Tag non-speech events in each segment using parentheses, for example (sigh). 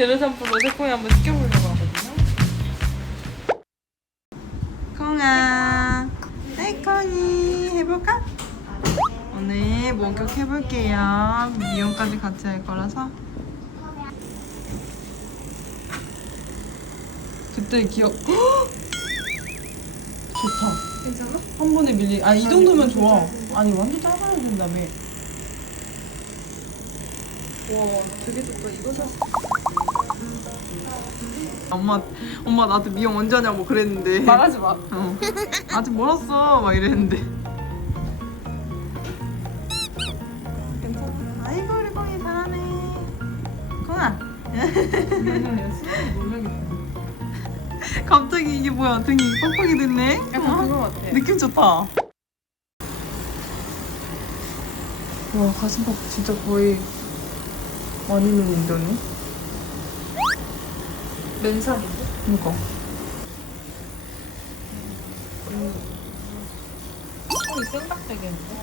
재료 샴푸로 새콩이 한번 시켜보려고 하거든요. 콩아, 새콩이 해볼까? 오늘 목욕 해볼게요. 미용까지 같이 할 거라서. 그때 기억. (gasps) 좋다. 괜찮아? 한 번에 밀리. 아 이 정도면 좋아. 아니 완전 작아야 된다며. 와 되게 좋다 이거 샀어 엄마 엄마 나한테 미용 언제 하냐고 그랬는데. 말하지 마 어. 아직 멀었어 막 이랬는데. 괜찮아. 아이고 우리 콩이 잘하네. 콩아. 모르겠다 (laughs) 갑자기 이게 뭐야 등이 뻑뻑이 됐네. 약간 어? 그거 같아 느낌 좋다. 와 가슴팍 진짜 거의 많이 언니? 맨살인데? 그니까. 이 생각되겠는데?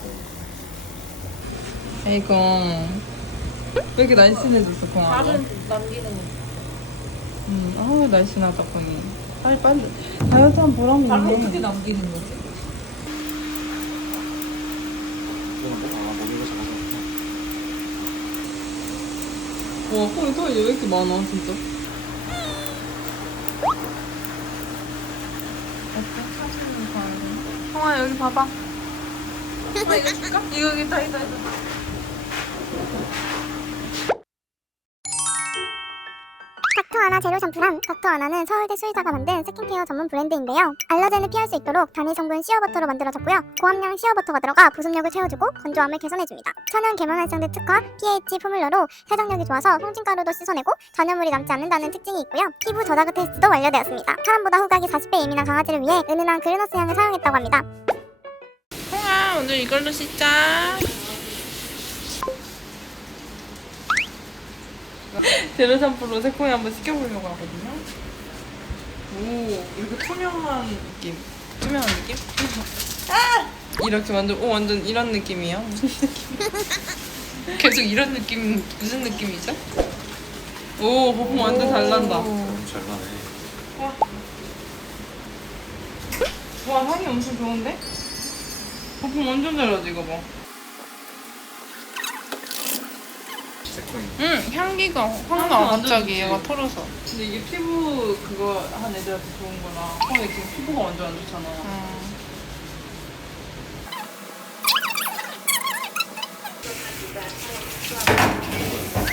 이거 왜 이렇게 날씬해졌어 콩아? 살은 남기는 거 음, 아우 날씬하다 콩이. 빨리 빨리. 다이어트 한 보람이 있네. 어떻게 남기는 거지? 와 콩이 털이 왜 이렇게 많아 진짜? 사진은 봐야 콩아 여기 봐봐. 아 이거 줄까? 이거 여기 다 있다 있다. 아나 제로 샴푸란 닥터 아나는 서울대 수의사가 만든 스킨케어 전문 브랜드인데요. 알러젠을 피할 수 있도록 단일 성분 시어버터로 만들어졌고요. 고함량 시어버터가 들어가 보습력을 채워주고 건조함을 개선해줍니다. 천연 계면활성제 특화 pH 포뮬러로 세정력이 좋아서 송진가루도 씻어내고 전염물이 남지 않는다는 특징이 있고요. 피부 저자극 테스트도 완료되었습니다. 사람보다 후각이 40배 예민한 강아지를 위해 은은한 그르너스 향을 사용했다고 합니다. 콩아 오늘 이걸로 씻자. (laughs) 제로 샴푸로 새콩이 한번 시켜보려고 하거든요. 오 이렇게 투명한 느낌. 투명한 느낌? (laughs) 아! 이렇게 완전 오 완전 이런 느낌이야. 무슨 느낌? 계속 이런 느낌 무슨 느낌이죠? 오 거품 완전 잘 난다. 잘 나네. 와 향이 엄청 좋은데? 거품 완전 잘 나지 이거 봐. 새콤이. 응 향기가 확 나 완전 갑자기 좋지. 얘가 털어서. 근데 이게 피부 그거 한 애들한테 좋은 거라 근데 지금 피부가 완전 안 좋잖아.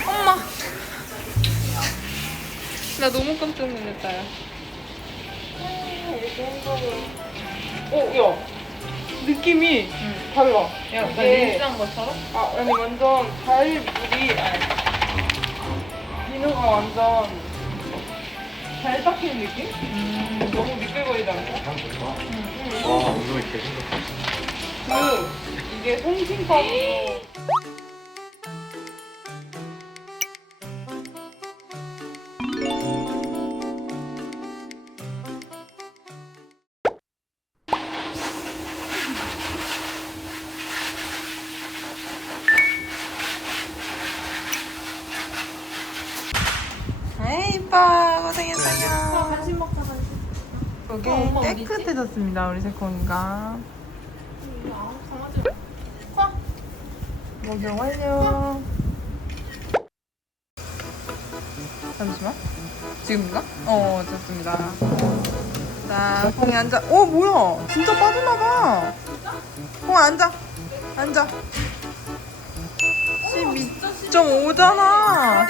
엄마. 나 너무 깜짝 놀랐다 야 어, 야. 느낌이 달라 야, 나 이게- 린스한 것처럼? 아, 아니 완전 발물이 아니 비누가 완전 잘 닦이는 느낌? 너무 미끌거리지 않고. 와, 운동이 개 생겼다. 그 이게 송진가루 에이 이뻐. 고생했어요. 간식 먹자 간식. 여기 어, 엄마 어디 있지? 깨끗해졌습니다 우리 새콩이가 아 강아지 목욕 완료. 잠시만. 지금인가? 어 좋습니다. 자 콩이 앉아. 어 뭐야? 진짜 빠졌나봐. 콩 앉아. 앉아. 12.5잖아